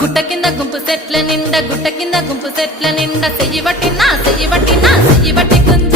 గుట్ట కింద గుంపు సెట్ల నిండా గుట్ట కింద గుంపు సెట్ల నిండా చెయ్యి పట్టినా చెయ్యి పట్టినా చెయ్యి పట్టుకుంది